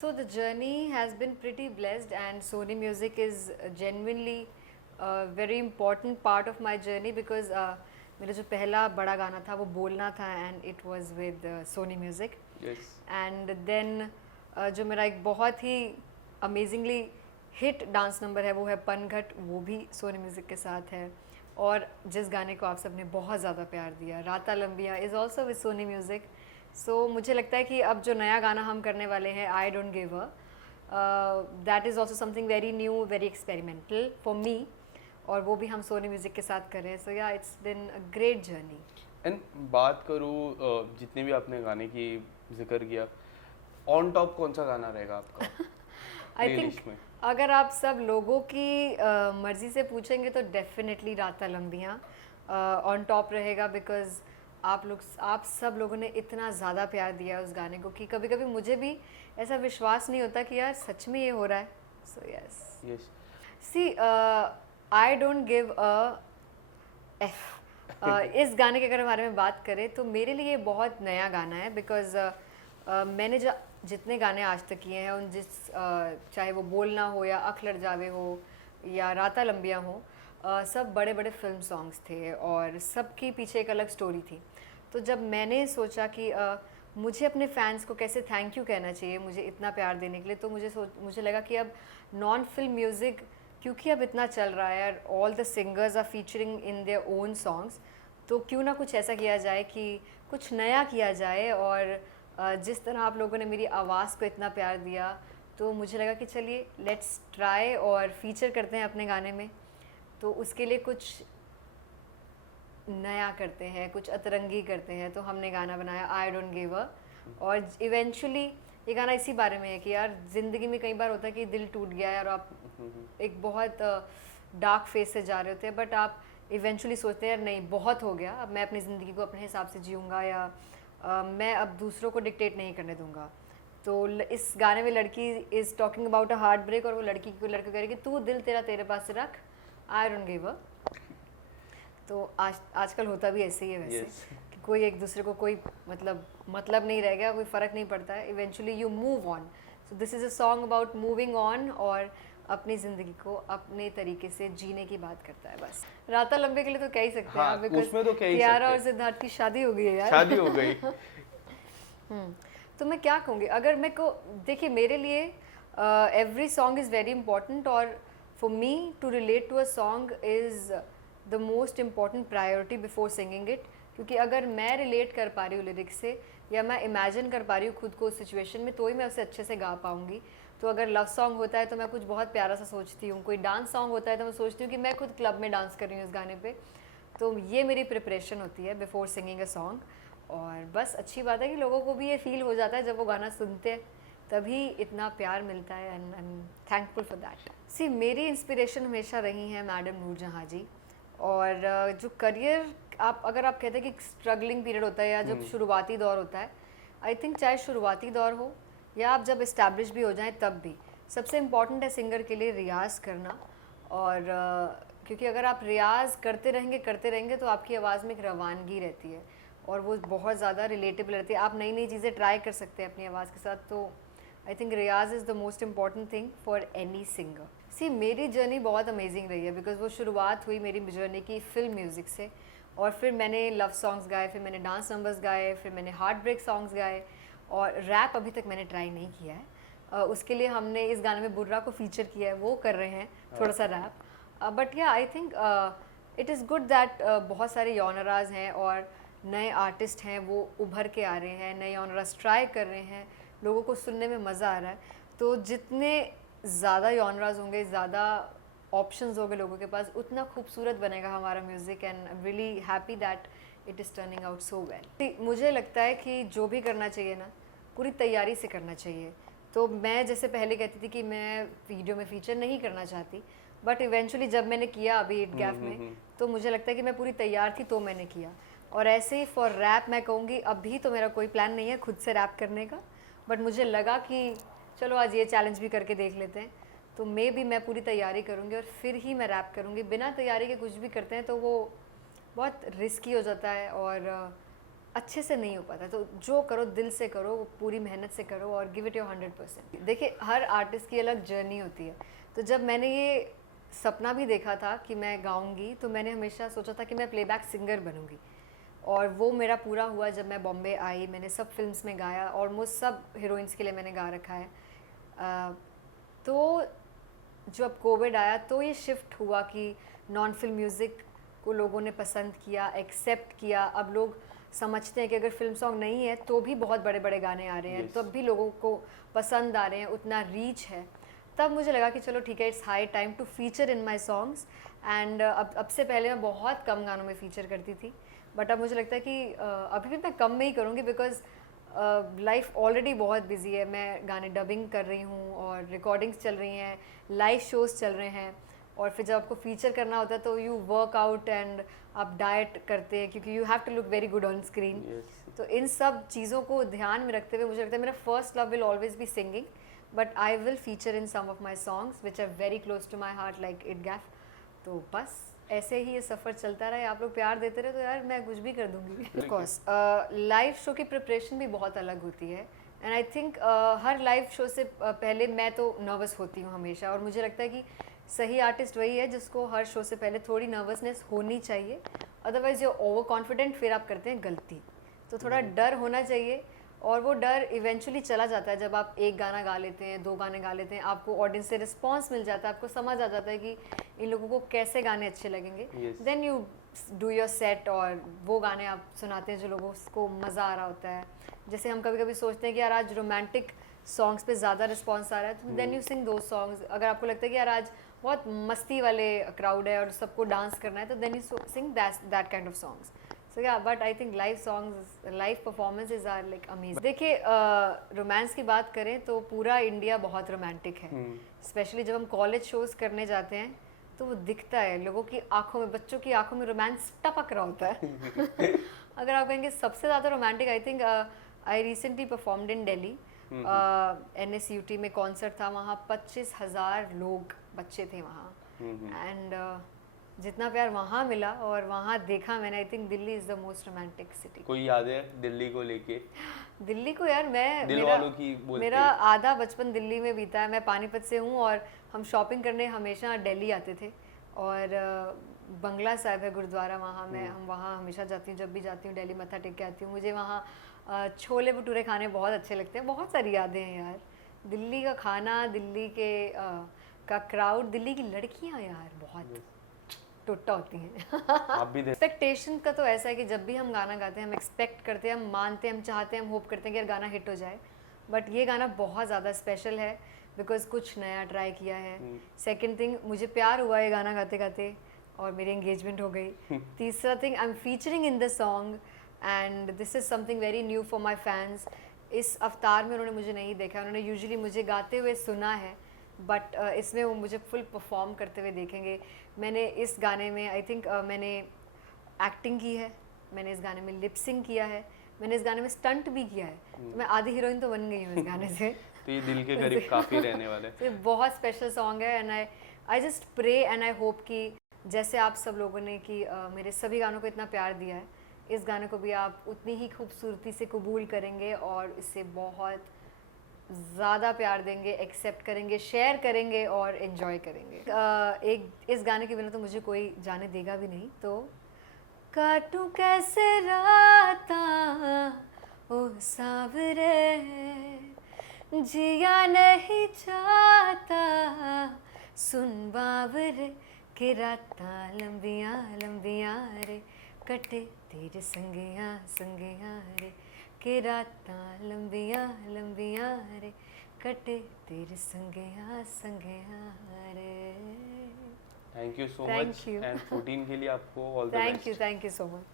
So the journey has been pretty blessed, and Sony Music is genuinely a very important part of my journey because मेरा जो पहला बड़ा गाना था वो बोलना था and it was with Sony Music. Yes. And then जो मेरा एक बहुत ही amazingly हिट डांस नंबर है वो है पनघट, वो भी सोनी म्यूज़िक के साथ है। और जिस गाने को आप सबने बहुत ज़्यादा प्यार दिया, Raataan Lambiyan, is also with Sony music. So मुझे लगता है कि अब जो नया गाना हम करने वाले हैं, आई don't give a, that is also something very new, very experimental for me, और वो भी हम सोनी म्यूज़िक के साथ कर रहे हैं। सो या it's been a great journey. And बात करूँ जितने भी आपने गाने की जिक्र किया, ऑन टॉप कौन सा गाना रहेगा आपका आई थिंक प्लेलिस्ट में? अगर आप सब लोगों की मर्ज़ी से पूछेंगे तो डेफिनेटली राता लंबियाँ ऑन टॉप रहेगा, बिकॉज आप सब लोगों ने इतना ज़्यादा प्यार दिया उस गाने को कि कभी कभी मुझे भी ऐसा विश्वास नहीं होता कि यार सच में ये हो रहा है। So yes, yes. See I don't give a F. इस गाने के अगर बारे में बात करें तो मेरे लिए ये बहुत नया गाना है, बिकॉज मैंने जो जितने गाने आज तक किए हैं उन चाहे वो बोलना हो या अख लड़ जावे हो या राता लंबिया हो, सब बड़े बड़े फिल्म सॉन्ग्स थे और सबके पीछे एक अलग स्टोरी थी। तो जब मैंने सोचा कि मुझे अपने फैंस को कैसे थैंक यू कहना चाहिए मुझे इतना प्यार देने के लिए, तो मुझे लगा कि अब नॉन फिल्म म्यूज़िक क्योंकि अब इतना चल रहा है, all the singers are featuring in their own songs, तो क्यों ना कुछ ऐसा किया जाए कि कुछ नया किया जाए। और जिस तरह आप लोगों ने मेरी आवाज़ को इतना प्यार दिया, तो मुझे लगा कि चलिए लेट्स ट्राई और फीचर करते हैं अपने गाने में। तो उसके लिए कुछ नया करते हैं, कुछ अतरंगी करते हैं, तो हमने गाना बनाया आई डोंट गिव अ। और इवेंचुअली ये गाना इसी बारे में है कि यार ज़िंदगी में कई बार होता है कि दिल टूट गया है और आप एक बहुत डार्क फेस से जा रहे होते हैं, बट आप इवेंचुअली सोचते हैं यार नहीं बहुत हो गया, अब मैं अपनी ज़िंदगी को अपने हिसाब से जीऊँगा, या मैं अब दूसरों को डिक्टेट नहीं करने दूंगा। तो इस गाने में लड़की is talking about a heart break, और वो लड़की को लड़का कह रही कि तू दिल तेरा तेरे पास रख, आई डोंट गिव अ। तो आजकल होता भी ऐसे ही है वैसे, Yes. कि कोई एक दूसरे को कोई मतलब नहीं रह गया, कोई फ़र्क नहीं पड़ता है, eventually you move on. So this is a song about moving on और अपनी ज़िंदगी को अपने तरीके से जीने की बात करता है। बस राता लंबे के लिए तो कह ही सकते हैं हाँ, आप, बिकॉज उसमें तो कह ही कियारा सकते और हैं। सिद्धार्थ की शादी हो गई है यार। शादी हो गई। तो मैं क्या कहूँगी, अगर मेरे को देखिए, मेरे लिए every song is very important, और for me to relate to a song is the most important priority before singing it. क्योंकि अगर मैं रिलेट कर पा रही हूँ लिरिक्स से, या मैं इमेजिन कर पा रही हूँ खुद को उस सिचुएशन में, तो ही मैं उसे अच्छे से गा पाऊँगी। तो अगर लव सॉन्ग होता है तो मैं कुछ बहुत प्यारा सा सोचती हूँ, कोई डांस सॉन्ग होता है तो मैं सोचती हूँ कि मैं खुद क्लब में डांस कर रही हूँ इस गाने पे। तो ये मेरी प्रिपरेशन होती है बिफोर सिंगिंग अ सॉन्ग। और बस अच्छी बात है कि लोगों को भी ये फील हो जाता है जब वो गाना सुनते हैं, तभी इतना प्यार मिलता है, and I am thankful for that. See मेरी इंस्पिरेशन हमेशा रही हैं मैडम नूरजहाँ जी। और जो करियर अगर आप कहते हैं कि स्ट्रगलिंग पीरियड होता है या जब शुरुआती दौर होता है, आई थिंक चाहे शुरुआती दौर हो या आप जब इस्टेब्लिश भी हो जाएं, तब भी सबसे इम्पॉर्टेंट है सिंगर के लिए रियाज़ करना। और क्योंकि अगर आप रियाज़ करते रहेंगे तो आपकी आवाज़ में एक रवानगी रहती है और वो बहुत ज़्यादा रिलेटेबल रहती है, आप नई नई चीज़ें ट्राई कर सकते हैं अपनी आवाज़ के साथ। तो I think riyaz is the most important thing for any singer. See मेरी जर्नी बहुत अमेजिंग रही है, बिकॉज वो शुरुआत हुई मेरी जर्नी की फिल्म म्यूज़िक से, और फिर मैंने लव सॉन्ग्स गाए, फिर मैंने डांस नंबर्स गाए, फिर मैंने हार्ट ब्रेक सॉन्ग्स गाए, और रैप अभी तक मैंने ट्राई नहीं किया है। उसके लिए हमने इस गाने में बुर्रा को फीचर किया है, वो कर रहे हैं थोड़ा सा रैप। बट या I think it is good that बहुत सारे जॉनराज हैं और नए आर्टिस्ट हैं, वो उभर के आ रहे हैं, नए जॉनराज ट्राई कर रहे हैं, लोगों को सुनने में मज़ा आ रहा है। तो जितने ज़्यादा जॉनराज होंगे, ज़्यादा ऑप्शंस होंगे लोगों के पास, उतना खूबसूरत बनेगा हमारा music, and I am really happy that it is turning out so well. मुझे लगता है कि जो भी करना चाहिए ना, पूरी तैयारी से करना चाहिए। तो मैं जैसे पहले कहती थी कि मैं वीडियो में फीचर नहीं करना चाहती, बट इवेंचुअली जब मैंने किया अभी इट गैप में, तो मुझे लगता है कि मैं पूरी तैयार थी तो मैंने किया। और ऐसे ही फॉर रैप मैं कहूँगी, अभी तो मेरा कोई प्लान नहीं है खुद से रैप करने का, बट मुझे लगा कि चलो आज ये चैलेंज भी करके देख लेते हैं, तो मे भी मैं पूरी तैयारी करूँगी और फिर ही मैं रैप करूँगी। बिना तैयारी के कुछ भी करते हैं तो वो बहुत रिस्की हो जाता है, और अच्छे से नहीं हो पाता। तो जो करो दिल से करो, वो पूरी मेहनत से करो और गिव इट योर 100%। देखिए हर आर्टिस्ट की अलग जर्नी होती है। तो जब मैंने ये सपना भी देखा था कि मैं गाऊंगी, तो मैंने हमेशा सोचा था कि मैं प्लेबैक सिंगर बनूंगी, और वो मेरा पूरा हुआ जब मैं बॉम्बे आई। मैंने सब फिल्म्स में गाया, ऑलमोस्ट सब हीरोइंस के लिए मैंने गा रखा है। तो जब कोविड आया तो ये शिफ्ट हुआ कि नॉन फिल्म म्यूज़िक को लोगों ने पसंद किया, एक्सेप्ट किया। अब लोग समझते हैं कि अगर फिल्म सॉन्ग नहीं है तो भी बहुत बड़े बड़े गाने आ रहे हैं, Yes. तब भी लोगों को पसंद आ रहे हैं, उतना रीच है। तब मुझे लगा कि चलो ठीक है, it's high time to feature in my songs. And अब से पहले मैं बहुत कम गानों में फ़ीचर करती थी, बट अब मुझे लगता है कि अभी भी मैं कम में ही करूँगी, बिकॉज लाइफ ऑलरेडी बहुत बिजी है। मैं गाने डबिंग कर रही हूँ और रिकॉर्डिंग्स चल रही हैं, लाइव शोज़ चल रहे हैं, और फिर जब आपको फीचर करना होता है तो यू वर्क आउट एंड आप डाइट करते हैं, क्योंकि you have to look very good on screen. Yes. तो इन सब चीज़ों को ध्यान में रखते हुए मुझे लगता है मेरा first love will always be singing, but I will feature in some of my songs which are very close to my heart, like it gaff. तो बस ऐसे ही ये सफ़र चलता रहे, आप लोग प्यार देते रहे तो यार मैं कुछ भी कर दूंगी। ऑफ कोर्स लाइव शो की प्रिपरेशन भी बहुत अलग होती है, and I think her live show से पहले मैं तो नर्वस होती हूँ हमेशा, और मुझे लगता है कि सही आर्टिस्ट वही है जिसको हर शो से पहले थोड़ी नर्वसनेस होनी चाहिए। अदरवाइज जो ओवर कॉन्फिडेंट फिर आप करते हैं गलती। तो थोड़ा डर होना चाहिए, और वो डर इवेंचुअली चला जाता है जब आप एक गाना गा लेते हैं, 2 गाने गा लेते हैं, आपको ऑडियंस से रिस्पॉन्स मिल जाता है, आपको समझ आ जाता है कि इन लोगों को कैसे गाने अच्छे लगेंगे। Yes. Then you do your set, और वो गाने आप सुनाते हैं जो लोगों को मज़ा आ रहा होता है। जैसे हम कभी कभी सोचते हैं कि यार आज रोमांटिक सॉन्ग्स पे ज़्यादा रिस्पॉन्स आ रहा है, तो देन यू सिंग दो सॉन्ग्स। अगर आपको लगता है कि यार आज बहुत मस्ती वाले क्राउड है और सबको डांस करना है, तो then you sing that kind of songs. So या but I think live songs, live performances are like amazing. देखिए रोमांस की बात करें तो पूरा इंडिया बहुत रोमांटिक है, स्पेशली जब हम कॉलेज शोज करने जाते हैं तो वो दिखता है लोगों की आंखों में, बच्चों की आंखों में रोमांस टपक रहा होता है। अगर आप कहेंगे सबसे ज़्यादा romantic, I think I recently performed in Delhi, NSUT में कॉन्सर्ट था, वहाँ 25,000 लोग बच्चे थे वहाँ, एंड जितना प्यार वहाँ मिला और वहाँ देखा मैंने, I think Delhi is the most romantic city. कोई याद है दिल्ली को लेके? दिल्ली को यार दिल वालों की बोलते मेरा आधा बचपन दिल्ली में बीता है। मैं पानीपत से हूँ, और हम शॉपिंग करने हमेशा दिल्ली आते थे, और बंगला साहिब है गुरुद्वारा वहाँ, मैं हम वहाँ हमेशा जाती हूँ। जब भी जाती हूँ दिल्ली मत्था टेक के आती हूँ। मुझे वहाँ छोले भटूरे खाने बहुत अच्छे लगते हैं। बहुत सारी यादें हैं यार, दिल्ली का खाना, दिल्ली के का क्राउड, दिल्ली की लड़कियाँ यार बहुत टुट्टा होती हैं। आप भी एक्सपेक्टेशन का तो ऐसा है कि जब भी हम गाना गाते हैं हम एक्सपेक्ट करते हैं, हम मानते हैं, हम चाहते हैं, हम होप करते हैं कि यार गाना हिट हो जाए। बट ये गाना बहुत ज़्यादा स्पेशल है बिकॉज कुछ नया ट्राई किया है। सेकंड थिंग, मुझे प्यार हुआ ये गाना गाते गाते और मेरी एंगेजमेंट हो गई। तीसरा thing, I am featuring in the song and this is something very new for my fans. इस अवतार में उन्होंने मुझे नहीं देखा, उन्होंने यूजुअली मुझे गाते हुए सुना है, बट इसमें वो मुझे फुल परफॉर्म करते हुए देखेंगे। मैंने इस गाने में आई थिंक मैंने एक्टिंग की है, मैंने इस गाने में लिपसिंग किया है, मैंने इस गाने में स्टंट भी किया है। तो मैं आधी हीरोइन तो बन गई हूँ इस गाने से। तो ये दिल के करीब काफ़ी रहने वाले। तो ये बहुत स्पेशल सॉन्ग है, and I just pray and I hope कि जैसे आप सब लोगों ने कि मेरे सभी गानों को इतना प्यार दिया है, इस गाने को भी आप उतनी ही खूबसूरती से कबूल करेंगे और इससे बहुत ज़्यादा प्यार देंगे, एक्सेप्ट करेंगे, शेयर करेंगे और एंजॉय करेंगे। एक इस गाने के बिना तो मुझे कोई जाने देगा भी नहीं। तो काटूं कैसे राता ओ सावरे, जिया नहीं चाहता सुन बावरे, कि राता लंबिया लंबिया रे, कटे तेरे संगिया संगिया रे, कि राता लंबिया लंबिया रे, कटे तेरे संगिया संगिया रे। Thank you so Thank much you. And 14 के लिए आपको all the best. Thank you so much.